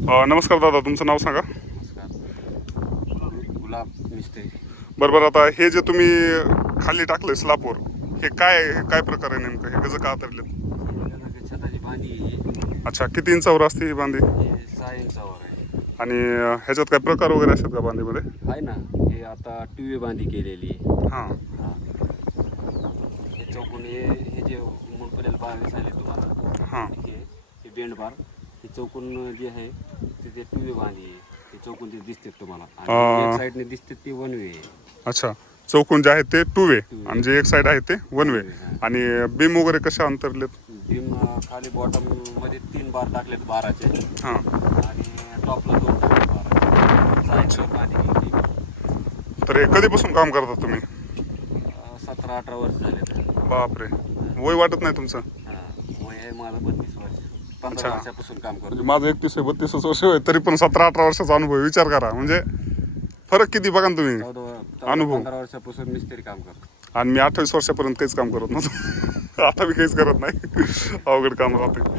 नमस्कार दादा, तुमचं नाव सांगा. नमस्कार. गुलाब मिस्त्री. बरोबर. आता हे जे तुम्ही खाली टाकलंय स्लापवर, हे काय काय प्रकार आहे नेमकं? हे गज का आतरलेत? छताची बांधी आहे. अच्छा, किती इंचावर असते ही बांधी? हे 6 इंचावर आहे. आणि ह्याच्यात काय प्रकार वगैरे असतात का बांधीमध्ये? आहे ना, हे आता टुवे बांधी केलेली आहे. हां. हा. हे चौकोन हे जे मुंडपलेलं बार दिसायले तुम्हाला, हां. हे बेंड बार, हे चौकोन जे आहे ते टुवे बांधी आहे. ते चौकोन ते दिसते तुम्हाला, आणि एक साईडने दिसते ते वन वे आहे. अच्छा, चौकोन जे आहे ते टू वे आणि जे एक साईड आहे ते वन वे. आणि बीम वगैरे कशा अंतरलेत? बीम खाली बॉटम मध्ये 3 बार टाकलेत 12चे, हां. आणि टॉपला 2 टाकलेत 12चे. साईडला बांधी केली. तर हे कधीपासून काम करता तुम्ही? 17-18 वर्ष झाले तर. बापरे, वय वाटत नाही तुमचं? वय आहे मला 32 वर्ष. 15 वर्षापासून काम करतो. म्हणजे माझं 31 आहे, 32 वर्ष आहे, तरी पण 17-18 वर्षाचा अनुभव आहे. विचार करा, म्हणजे फरक किती बघा ना तुम्ही. 15 वर्षापासून मिस्त्री काम करतो. आणि मी 28 वर्षापर्यंत काहीच काम करत नव्हतो. आता मी काहीच करत नाही. अवघड काम राहते.